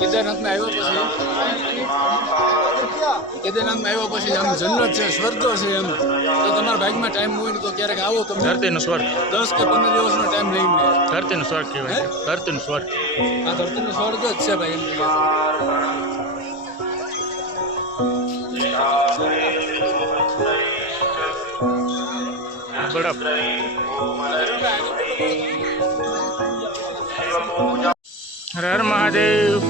કેદારનાથમાં આવ્યા પછી આમ જન્નત છે, સ્વર્ગ છે એમ. તો તમારા બાઇકમાં ટાઈમ હોય ને તો ક્યારેક આવો તમે. ધરતીનો સ્વર્ગ 10 કે 15 દિવસનો ટાઈમ લઈને. ધરતીનો સ્વર્ગ કહેવાય. ધરતીનો સ્વર્ગ. આ ધરતીનો સ્વર્ગ જ છે ભાઈ એમ કહીએ બરાબર. હર હર મહાદેવ.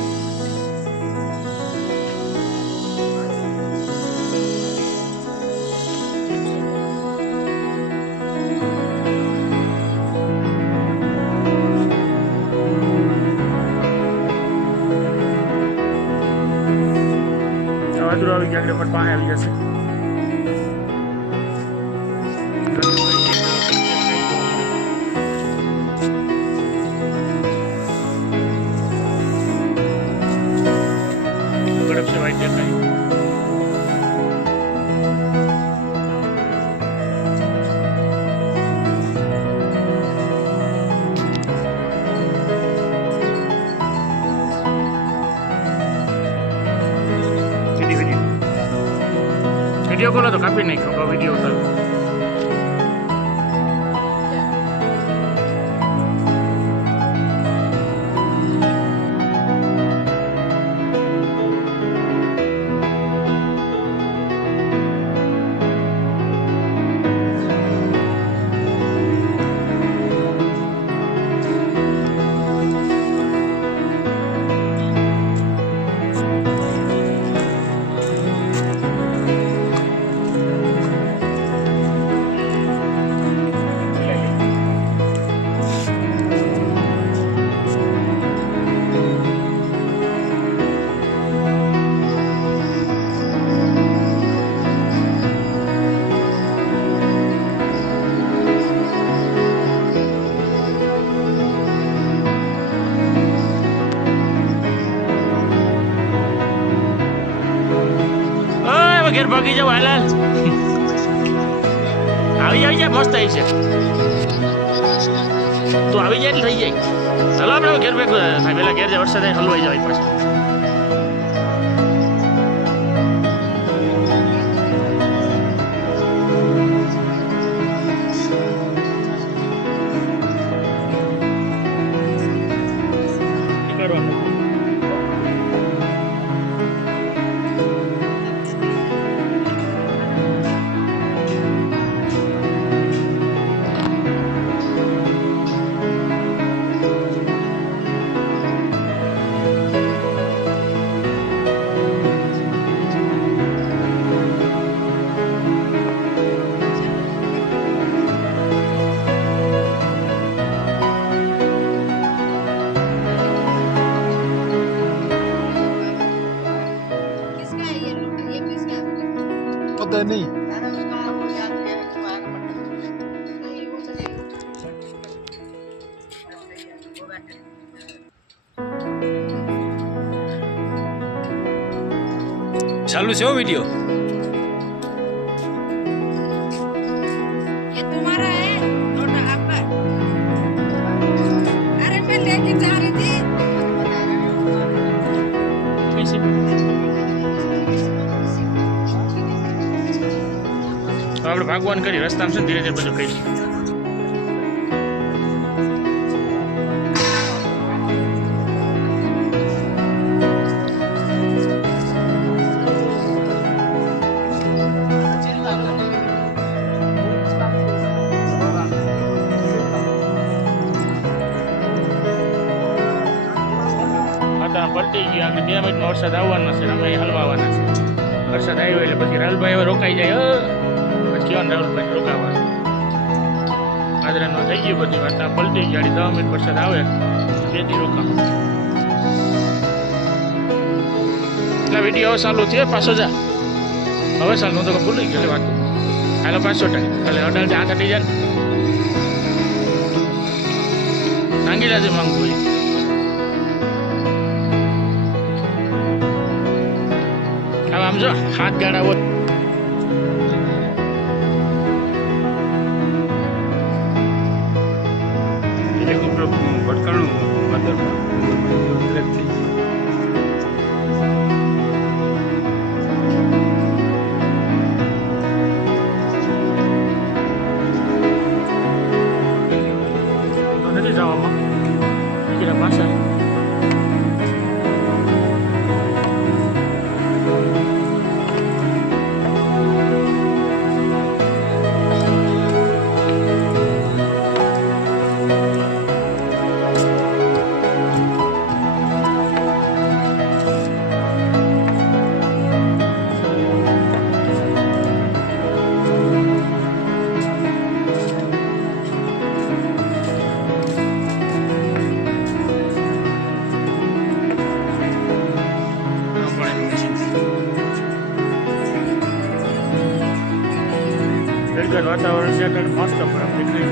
વાદળો આવી ગયા એટલે પણ પાસે આવી જશે. ગડપ છે વાઈટ દેખાય. વિડીયો બોલો તો કાપી નાખ્યો વિડીયો ઉતારો. ઘેર ભાગી જાવ હાલાલ. આવી જાય મસ્ત આવી છે. તું આવી જાય થઈ જાય. ચાલો આપણે ઘેર ભેગું થાય. પેલા ઘેર જાય વરસાદ હલવાઈ જાય પાછું. પતા નહીં. ચાલુ છે વિડીયો. ये तुम्हारा है छोटा आपका। अरे मैं लेके जा रही थी। આપણે ભાગવાન કરી રસ્તામાં છે ધીરે ધીરે બધું કહીશું. પલટી ગયું. આપણે 2 મિનિટમાં વરસાદ આવવાનો છે. અમે હલવાના છે. વરસાદ આવ્યો એટલે પછી રાહુલભાઈ હવે રોકાઈ જાય. પછી કેવાનું રાહુલભાઈ રોકાવાનું. આદરાનું થઈ ગયું બધી વાત. પલટી ગઈ ગાડી. 10 મિનિટ વરસાદ આવે 2 દી રોકાવ. એટલે વિડીયો હવે ચાલુ થયો. પાછો જા હવે ચાલુ. હું તો ભૂલી ગયો વાત. હાલો 500 ટકા એટલે અડાલ હાથ હટી જાય. માંગી લાજે માંગવું હોય. આમ જો હાથ ગાડા હોય. ભટકાણું નથી જવામાં બીજા પાછા વાતાવરણ છે એટલે મસ્ત બરફ દેખાય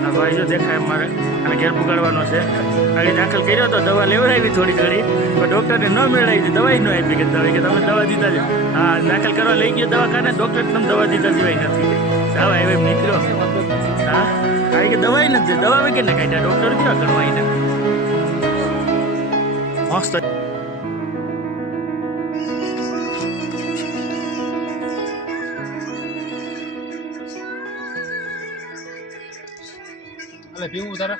આ ભાઈ જો દેખાય મારે અને ઘેર પુગાડવાનો છે ગાડી દાખલ કર્યો તો દવા લેવડાવી થોડી ઘણી પણ ડૉક્ટરને ન મેળવી દવાઈ ન આપી કે તમે દવા દીધા છે હા દાખલ કરવા લઈ ગયો દવાખાને ડૉક્ટર તમે દવા દીધા સિવાય નથી દવા એવી નીકળ્યો હા કારણ કે દવાઈ નથી દવા વગર ને કાઢ્યા ડૉક્ટર કેવા કરવા એને મસ્ત એટલે પીવું તારા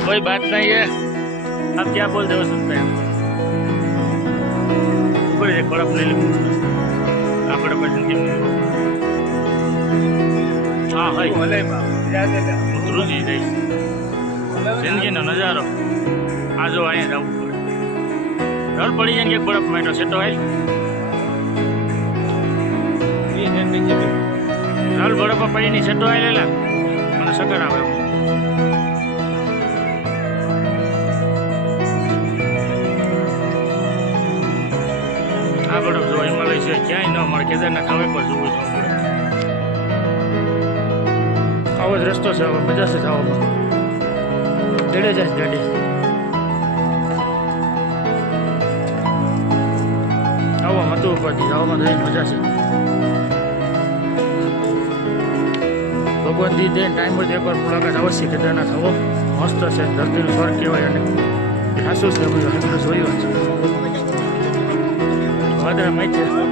कोई बात नहीं है आप क्या बोलते हो सुनते हैं कोई एक बड़ा ले लो आप बड़ा पर्सन के हाँ भाई रोजी दे जिंदगी नो नजारो आजो आए जाऊ डर पड़ी जाएंगे एक बड़ा मेटो सेटो है डर बड़ा पड़ी नहीं सेटो है ले ला मैंने सकर आवे આ બરફ જો હિમાલય છે ક્યાંય ન મળે કેદારનાથ હવે પર જોવું છું આવો જ રસ્તો છે હવે મજા છે જવામાં તેડે જાય ગાડી આવો મતું ઉપરથી જવામાં તો મજા છે ભગવાન દી દે ટાઈમ હોય તો એકવાર મુલાકાત અવશ્ય કેદારનાથ આવો મસ્ત છે ધરતીનું સ્વર્ગ કહેવાય અને સાચું છે બધું જોયું છે વાદળા માહિતી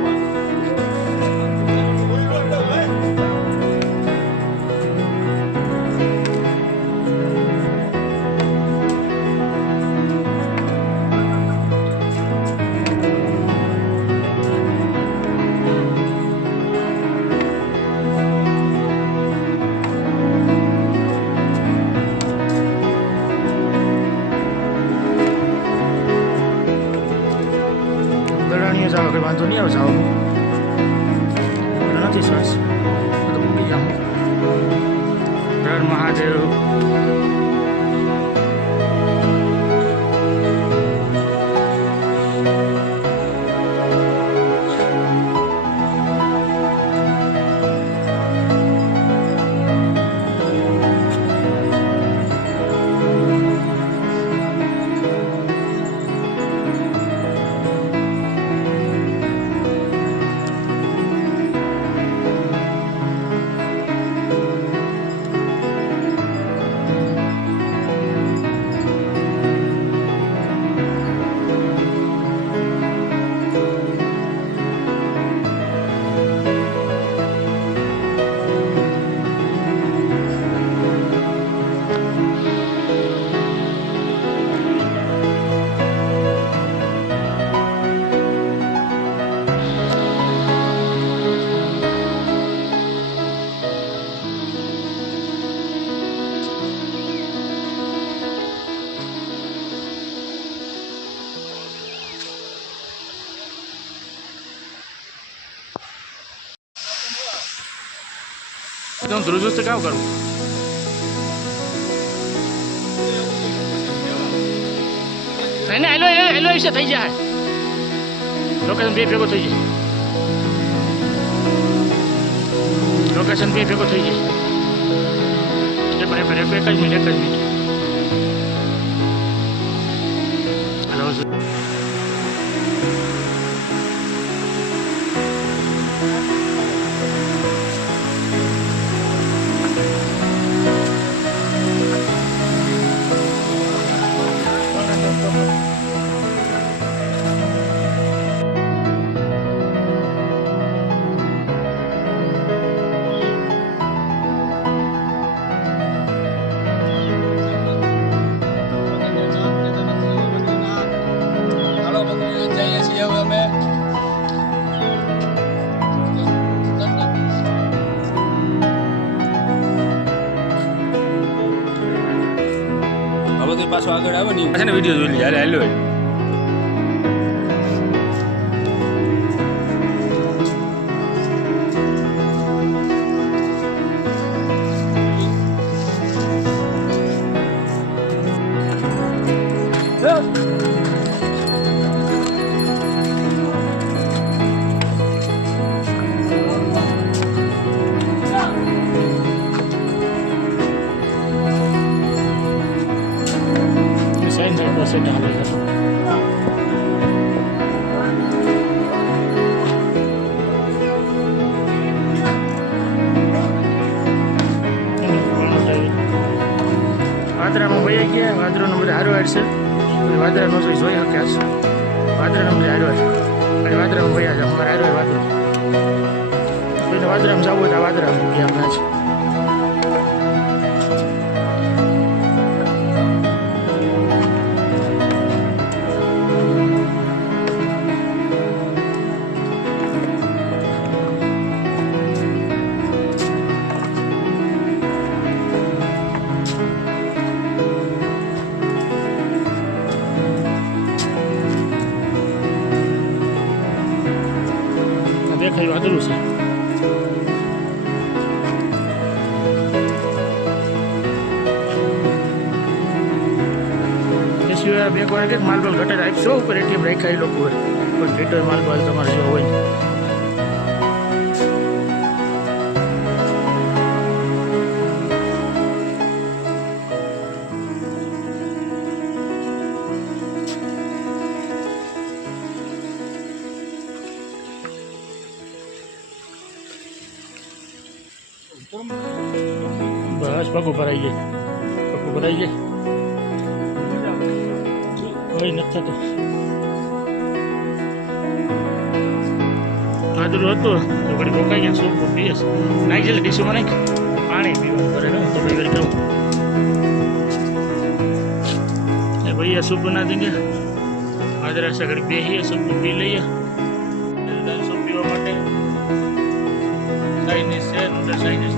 ગળાણીએ જાવ કે વાંધો નહીં આવે જવાનું નથી શ્વાસ તો ભૂલી જાઉં હર મહાદેવ तो ધ્રુજ से क्या करूँ नहीं हेलो हेलो हेलो ऐसे थी जाए लोकेशन पे भेगो थी जाए लोकेशन पे भेगो थी जाए एक જ મિનિટ हेलो પાછો આગળ આવે ને પાછા વિડીયો જોઈ લીધા હાલે હાલ્યો સાઈન સાઈડ બસ એટલે હાલે છે વાદરામાં ભાઈ ગયા વાદરાનો બધા હારો હાડ છે વાદરાનો જોઈ શકે છે વાદરાનો બધા હારો હાડ અને વાદરામાં ભાઈ છે અમારે હારો વાદરો એટલે વાદરામાં જવું હોય તો વાદરામાં ગયા હમણાં છે દેખાયું વાદળું છે એ સિવાય બે વાર કંઈક માલબાલ ઘટે આપશો ઉપર એટીએમ રાખ્યા એ લોકો પણ ઘેટો માલબાલ તમારે જેવો હોય બસ પગ ભરાઈ જાય કોઈ નથી થતું વાદળું હતું તો ઘડી રોકાઈ ગયા સૂપ પીએ નાખી છે ડીશુમાં નાખ પાણી પીવું કરે ને તો ભાઈ કહું એ ભાઈ સૂપ ના દેંગે વાદળા છે ઘડી બેસીએ સૂપ પી લઈએ સૂપ પીવા માટે ચાઇનીઝ છે નૂડલ્સ ચાઇનીઝ